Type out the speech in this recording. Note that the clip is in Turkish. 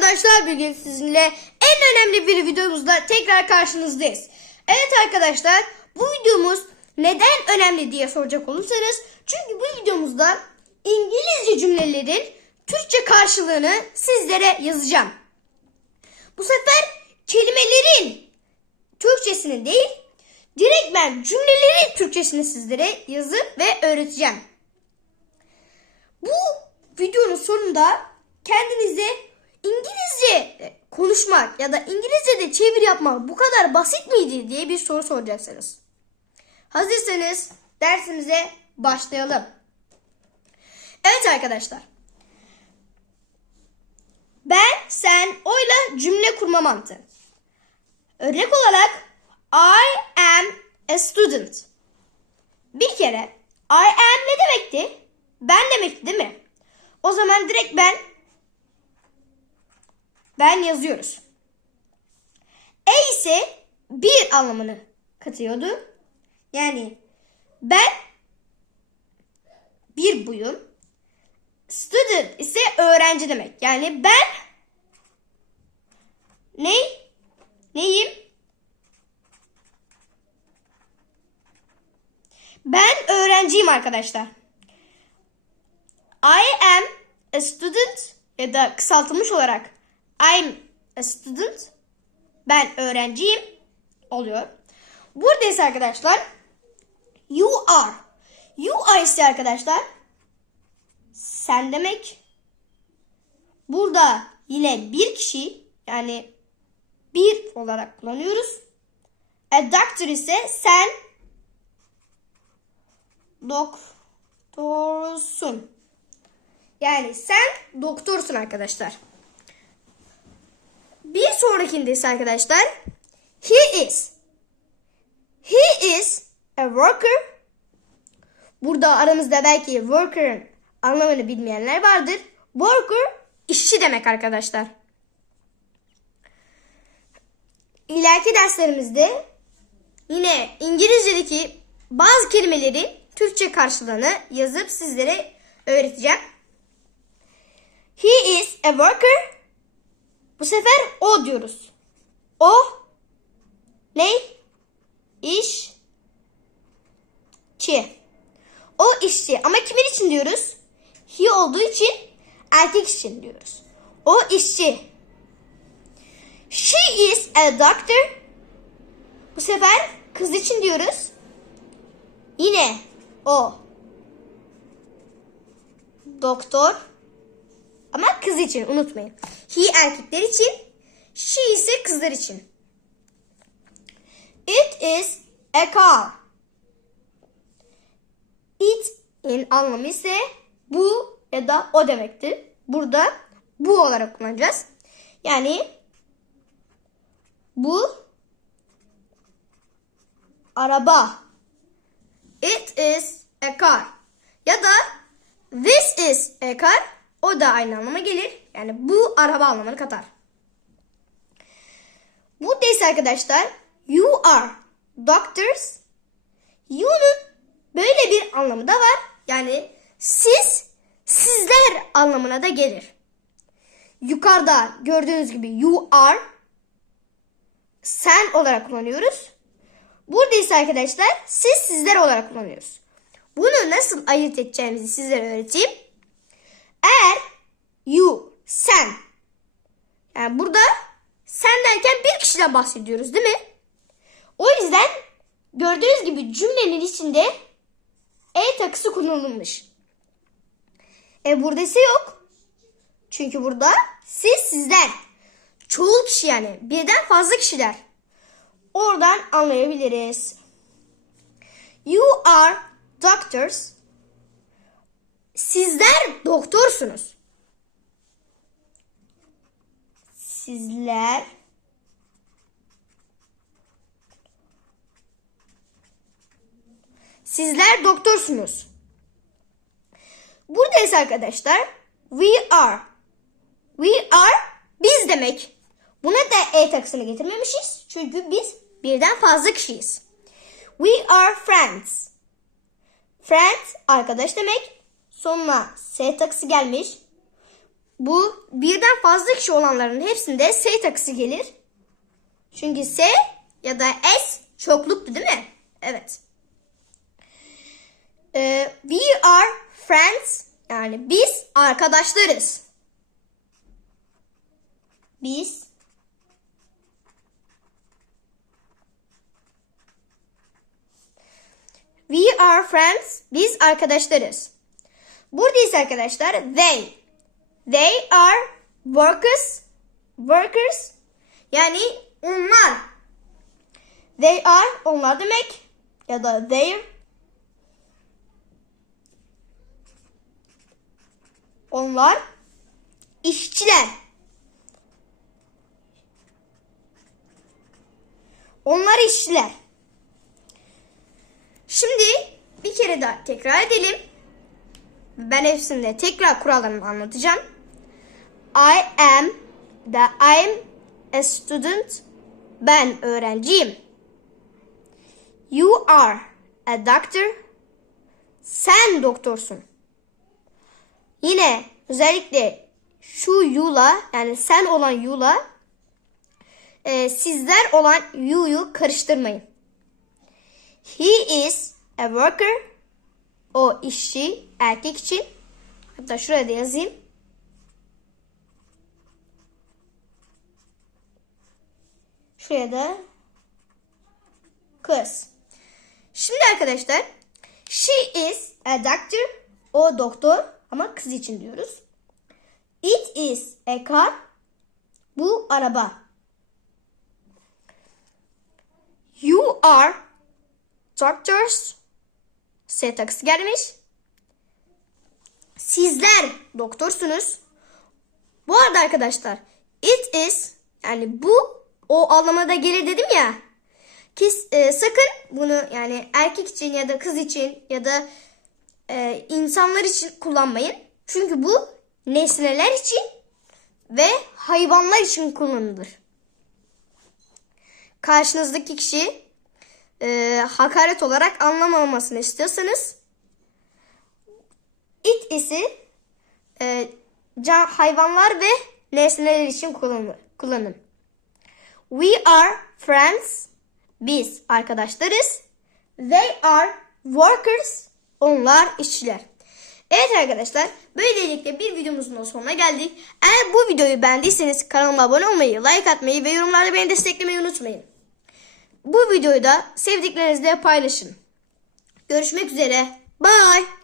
arkadaşlar bugün sizinle en önemli bir videomuzda tekrar karşınızdayız. Evet arkadaşlar bu videomuz neden önemli diye soracak olursanız çünkü bu videomuzda İngilizce cümlelerin Türkçe karşılığını sizlere yazacağım. Bu sefer kelimelerin Türkçesini değil direkt ben cümlelerin Türkçesini sizlere yazıp ve öğreteceğim. Bu videonun sonunda kendinize İngilizce konuşmak ya da İngilizce'de çeviri yapmak bu kadar basit miydi diye bir soru soracaksınız. Hazırsanız dersimize başlayalım. Evet arkadaşlar. Ben, sen, oyla cümle kurma mantığı. Örnek olarak I am a student. Bir kere I am ne demekti? Ben demekti değil mi? O zaman direkt ben ben yazıyoruz. E ise bir anlamını katıyordu. Yani ben bir buyum. Student ise öğrenci demek. Yani ben ne? Neyim? Ben öğrenciyim arkadaşlar. I am a student ya da kısaltılmış olarak I'm a student. Ben öğrenciyim oluyor. Burada ise arkadaşlar you are. You are ise arkadaşlar sen demek. Burada yine bir kişi yani bir olarak kullanıyoruz. A doctor ise sen doktorsun. Yani sen doktorsun arkadaşlar. Bir sonrakinde ise arkadaşlar he is. He is a worker. Burada aramızda belki worker'ın anlamını bilmeyenler vardır. Worker işçi demek arkadaşlar. İleriki derslerimizde yine İngilizce'deki bazı kelimeleri Türkçe karşılığını yazıp sizlere öğreteceğim. He is a worker. Bu sefer o diyoruz. O ne? İş çi. O işçi. Ama kimin için diyoruz? He olduğu için erkek için diyoruz. O işçi. She is a doctor. Bu sefer kız için diyoruz. Yine o doktor ama kız için unutmayın. He erkekler için, she ise kızlar için. It is a car. It in anlamı ise bu ya da o demektir. Burada bu olarak kullanacağız. Yani bu araba. It is a car. Ya da this is a car. O da aynı anlama gelir. Yani bu araba anlamını katar. Burada ise arkadaşlar you are doctors. You'nun böyle bir anlamı da var. Yani siz, sizler anlamına da gelir. Yukarıda gördüğünüz gibi you are sen olarak kullanıyoruz. Burada ise arkadaşlar siz sizler olarak kullanıyoruz. Bunu nasıl ayırt edeceğimizi sizlere öğreteyim. You, sen. Yani burada sen derken bir kişiden bahsediyoruz değil mi? O yüzden gördüğünüz gibi cümlenin içinde e takısı kullanılmış. E burada ise yok. Çünkü burada siz sizler. Çoğul kişi yani birden fazla kişiler. Oradan anlayabiliriz. You are doctors. Sizler doktorsunuz. Sizler Sizler doktorsunuz. Burada ise arkadaşlar we are. We are biz demek. Buna da e takısını getirmemişiz. Çünkü biz birden fazla kişiyiz. We are friends. Friends arkadaş demek. Sonuna S takısı gelmiş. Bu birden fazla kişi olanların hepsinde S takısı gelir. Çünkü S ya da S çokluktu değil mi? Evet. Ee, we are friends. Yani biz arkadaşlarız. Biz We are friends. Biz arkadaşlarız. Burada ise arkadaşlar they. They are workers. Workers. Yani onlar. They are onlar demek. Ya da they. Onlar işçiler. Onlar işçiler. Şimdi bir kere daha tekrar edelim. Ben hepsinde tekrar kurallarını anlatacağım. I am da I am a student. Ben öğrenciyim. You are a doctor. Sen doktorsun. Yine özellikle şu you'la yani sen olan you'la e, sizler olan you'yu karıştırmayın. He is a worker. O işçi erkek için. Hatta şuraya da yazayım. Şuraya da kız. Şimdi arkadaşlar she is a doctor. O doktor ama kız için diyoruz. It is a car. Bu araba. You are doctors. S takısı gelmiş. Sizler doktorsunuz. Bu arada arkadaşlar it is yani bu o anlamada gelir dedim ya. Kes, e, sakın bunu yani erkek için ya da kız için ya da e, insanlar için kullanmayın. Çünkü bu nesneler için ve hayvanlar için kullanılır. Karşınızdaki kişi e, hakaret olarak anlamamasını istiyorsanız it isi e, can, hayvanlar ve nesneler için kullanılır. kullanın. We are friends. Biz arkadaşlarız. They are workers. Onlar işçiler. Evet arkadaşlar böylelikle bir videomuzun da sonuna geldik. Eğer bu videoyu beğendiyseniz kanalıma abone olmayı, like atmayı ve yorumlarda beni desteklemeyi unutmayın. Bu videoyu da sevdiklerinizle paylaşın. Görüşmek üzere. Bye.